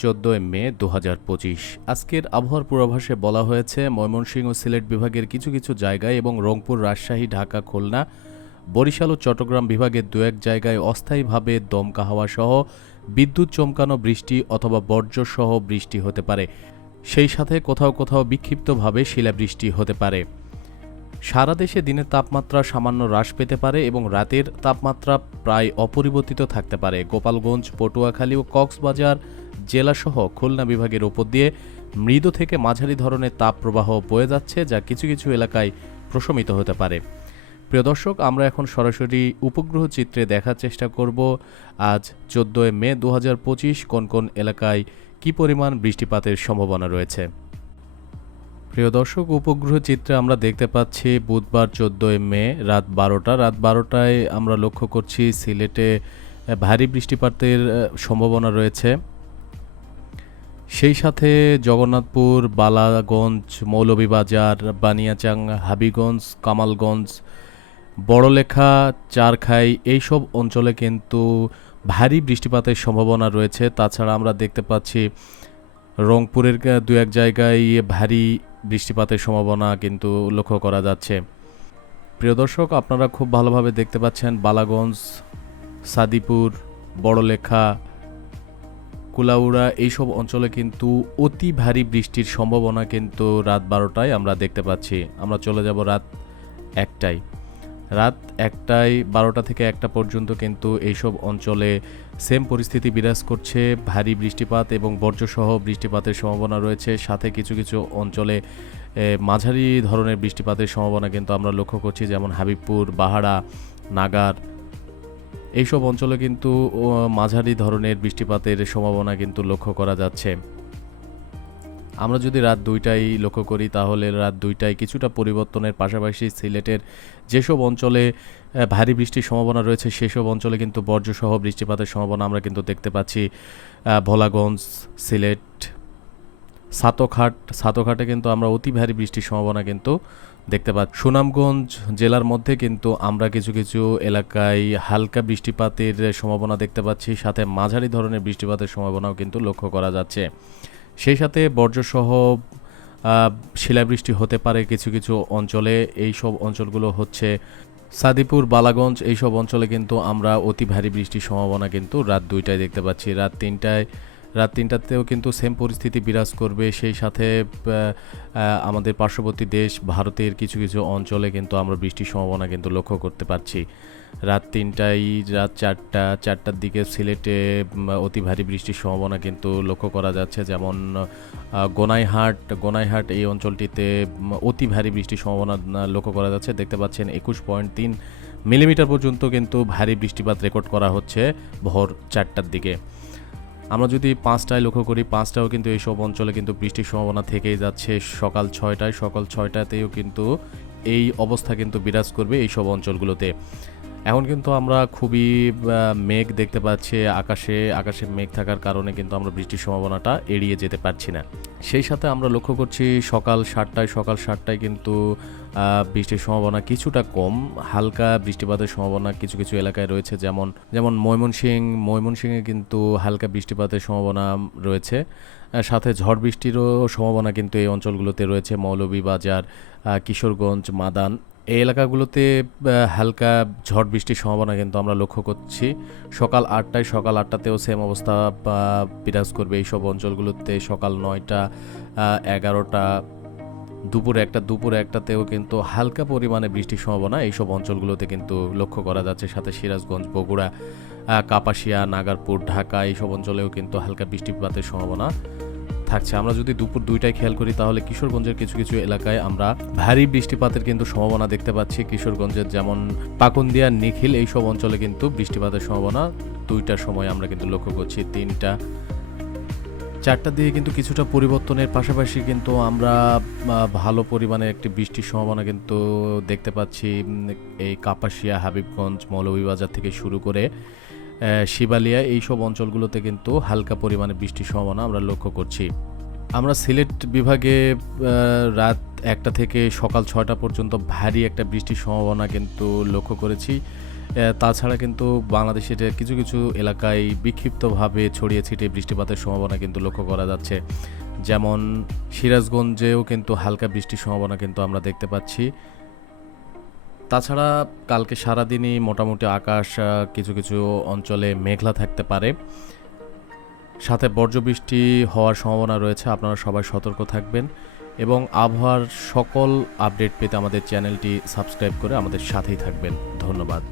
14 মে 2025। আজকের আবহাওয়ার পূর্বাভাসে বলা হয়েছে ময়মনসিংহ ও সিলেট বিভাগের কিছু কিছু জায়গায় এবং রংপুর, রাজশাহী, ঢাকা, খুলনা, বরিশাল ও চট্টগ্রাম বিভাগের দু এক জায়গায় অস্থায়ীভাবে দমকা হাওয়া সহ বিদ্যুৎ চমকানো বৃষ্টি অথবা বজ্রসহ বৃষ্টি হতে পারে। সেই সাথে কোথাও কোথাও বিক্ষিপ্তভাবে শিলাবৃষ্টি হতে পারে। সারা দেশে দিনের তাপমাত্রা সামান্য হ্রাস পেতে পারে এবং রাতের তাপমাত্রা প্রায় অপরিবর্তিত থাকতে পারে। গোপালগঞ্জ, পটুয়াখালী ও কক্সবাজার জেলাসহ খুলনা বিভাগের ওপর দিয়ে মৃদু থেকে মাঝারি ধরনের তাপপ্রবাহ বয়ে যাচ্ছে, যা কিছু কিছু এলাকায় প্রশমিত হতে পারে। প্রিয় দর্শক, আমরা এখন সরাসরি উপগ্রহ চিত্রে দেখার চেষ্টা করব আজ 14 মে 2025 কোন কোন এলাকায় কী পরিমাণ বৃষ্টিপাতের সম্ভাবনা রয়েছে। প্রিয় দর্শক, উপগ্রহ চিত্রে আমরা দেখতে পাচ্ছি বুধবার 14 মে রাত 12টায় আমরা লক্ষ্য করছি সিলেটে ভারী বৃষ্টিপাতের সম্ভাবনা রয়েছে। সেই সাথে জগন্নাথপুর, বালাগঞ্জ, মৌলভীবাজার, বানিয়াচাং, হাবিগঞ্জ, কামালগঞ্জ, বড়লেখা, চারখাই এইসব অঞ্চলে কিন্তু ভারী বৃষ্টিপাতের সম্ভাবনা রয়েছে। তাছাড়া আমরা দেখতে পাচ্ছি রংপুরের দু এক জায়গায় ভারী বৃষ্টিপাতের সম্ভাবনা কিন্তু লক্ষ্য করা যাচ্ছে। প্রিয় দর্শক, আপনারা খুব ভালোভাবে দেখতে পাচ্ছেন বালাগঞ্জ, সাদিপুর, বড়লেখা, কুলাউড়া এইসব অঞ্চলে কিন্তু অতি ভারী বৃষ্টির সম্ভাবনা কিন্তু রাত 12টায় আমরা দেখতে পাচ্ছি। আমরা চলে যাব রাত 1টায়। রাত 1টায় 12টা থেকে 1টা পর্যন্ত কিন্তু এইসব অঞ্চলে সেম পরিস্থিতি বিরাজ করছে। ভারী বৃষ্টিপাত এবং বজ্রসহ বৃষ্টিপাতের সম্ভাবনা রয়েছে। সাথে কিছু কিছু অঞ্চলে মাঝারি ধরনের বৃষ্টিপাতের সম্ভাবনা কিন্তু আমরা লক্ষ্য করছি, যেমন হাবিবপুর, বাহাড়া, নাগার এইসব অঞ্চলে কিন্তু মাঝারি ধরনের বৃষ্টিপাতের সম্ভাবনা কিন্তু লক্ষ্য করা যাচ্ছে। আমরা যদি রাত 2টায় লক্ষ্য করি তাহলে রাত 2টায় কিছুটা পরিবর্তনের পাশাপাশি সিলেটের যেসব অঞ্চলে ভারী বৃষ্টির সম্ভাবনা রয়েছে সেসব অঞ্চলে কিন্তু বজ্রসহ বৃষ্টিপাতের সম্ভাবনা আমরা কিন্তু দেখতে পাচ্ছি। ভোলাগঞ্জ, সিলেট, সাতক্ষাটে কিন্তু আমরা অতি ভারী বৃষ্টির সম্ভাবনা কিন্তু দেখতে পাচ্ছি। সুনামগঞ্জ জেলার মধ্যে কিন্তু আমরা কিছু কিছু এলাকায় হালকা বৃষ্টিপাতের সম্ভাবনা দেখতে পাচ্ছি, সাথে মাঝারি ধরনের বৃষ্টিপাতের সম্ভাবনাও কিন্তু লক্ষ্য করা যাচ্ছে। সেই সাথে বজ্রসহ শিলাবৃষ্টি হতে পারে কিছু কিছু অঞ্চলে। এই সব অঞ্চলগুলো হচ্ছে সাদিপুর, বালাগঞ্জ এইসব অঞ্চলে কিন্তু আমরা অতি ভারী বৃষ্টির সম্ভাবনা কিন্তু রাত 2টায় দেখতে পাচ্ছি। রাত 3টাতেও কিন্তু সেম পরিস্থিতি বিরাজ করবে। সেই সাথে আমাদের পার্শ্ববর্তী দেশ ভারতের কিছু কিছু অঞ্চলে কিন্তু আমরা বৃষ্টির সম্ভাবনা কিন্তু লক্ষ্য করতে পারছি। রাত 3টায়, রাত 4টার দিকে সিলেটে অতি ভারী বৃষ্টির সম্ভাবনা কিন্তু লক্ষ্য করা যাচ্ছে, যেমন গোনাইহাট এই অঞ্চলটিতে অতি ভারী বৃষ্টির সম্ভাবনা লক্ষ্য করা যাচ্ছে। দেখতে পাচ্ছেন 21.3 মিলিমিটার পর্যন্ত কিন্তু ভারী বৃষ্টিপাত রেকর্ড করা হচ্ছে ভোর 4টার দিকে। আমরা যদি 5টায় লক্ষ্য করি, 5টাও কিন্তু এইসব অঞ্চলে কিন্তু বৃষ্টির সম্ভাবনা থেকেই যাচ্ছে। সকাল 6টাতেও কিন্তু এই অবস্থা কিন্তু বিরাজ করবে এইসব অঞ্চলগুলোতে। এখন কিন্তু আমরা খুবই মেঘ দেখতে পাচ্ছি আকাশে মেঘ থাকার কারণে কিন্তু আমরা বৃষ্টির সম্ভাবনাটা এড়িয়ে যেতে পারছি না। সেই সাথে আমরা লক্ষ্য করছি সকাল 7টায় কিন্তু বৃষ্টির সম্ভাবনা কিছুটা কম। হালকা বৃষ্টিপাতের সম্ভাবনা কিছু কিছু এলাকায় রয়েছে, যেমন ময়মনসিংহে কিন্তু হালকা বৃষ্টিপাতের সম্ভাবনা রয়েছে। সাথে ঝড় বৃষ্টিরও সম্ভাবনা কিন্তু এই অঞ্চলগুলোতে রয়েছে। মৌলভীবাজার, কিশোরগঞ্জ, মাদান এই এলাকাগুলোতে হালকা ঝড় বৃষ্টির সম্ভাবনা কিন্তু আমরা লক্ষ্য করছি। সকাল 8টাতেও সেম অবস্থা বিরাজ করবে এইসব অঞ্চলগুলোতে। সকাল 9টা, 11টা, দুপুর একটাতেও কিন্তু হালকা পরিমাণে বৃষ্টির সম্ভাবনা এইসব অঞ্চলগুলোতে কিন্তু লক্ষ্য করা যাচ্ছে। সাথে সিরাজগঞ্জ, বগুড়া, কাপাসিয়া, নাগারপুর, ঢাকা এইসব অঞ্চলেও কিন্তু হালকা বৃষ্টিপাতের সম্ভাবনা থাকছে। আমরা যদি দুপুর 2টায় খেয়াল করি তাহলে কিশোরগঞ্জের কিছু কিছু এলাকায় আমরা ভারী বৃষ্টিপাতের কিন্তু সম্ভাবনা দেখতে পাচ্ছি। কিশোরগঞ্জের যেমন পাকুন্দিয়া, নিখিল এইসব অঞ্চলে কিন্তু বৃষ্টিপাতের সম্ভাবনা 2টার সময় আমরা কিন্তু লক্ষ্য করছি। 3টা, 4টার দিকে কিন্তু কিছুটা পরিবর্তনের পাশাপাশি কিন্তু আমরা ভালো পরিমাণে একটি বৃষ্টির সম্ভাবনা কিন্তু দেখতে পাচ্ছি। এই কাপাসিয়া, হাবিবগঞ্জ, মৌলভীবাজার থেকে শুরু করে শিবালিয়া এইসব অঞ্চলগুলোতে কিন্তু হালকা পরিমাণে বৃষ্টির সম্ভাবনা আমরা লক্ষ্য করছি। আমরা সিলেট বিভাগে রাত 1টা থেকে সকাল 6টা পর্যন্ত ভারী একটা বৃষ্টির সম্ভাবনা কিন্তু লক্ষ্য করেছি। তাছাড়া কিন্তু বাংলাদেশের কিছু কিছু এলাকায় বিক্ষিপ্তভাবে ছড়িয়ে ছিটিয়ে বৃষ্টিপাতের সম্ভাবনা কিন্তু লক্ষ্য করা যাচ্ছে। যেমন সিরাজগঞ্জেও কিন্তু হালকা বৃষ্টির সম্ভাবনা কিন্তু আমরা দেখতে পাচ্ছি। তাছাড়া কালকে সারাদিনই মোটামুটি আকাশ কিছু কিছু অঞ্চলে মেঘলা থাকতে পারে, সাথে বজ্রবৃষ্টি হওয়ার সম্ভাবনা রয়েছে। আপনারা সবাই সতর্ক থাকবেন এবং আবহাওয়ার সকল আপডেট পেতে আমাদের চ্যানেলটি সাবস্ক্রাইব করে আমাদের সাথেই থাকবেন। ধন্যবাদ।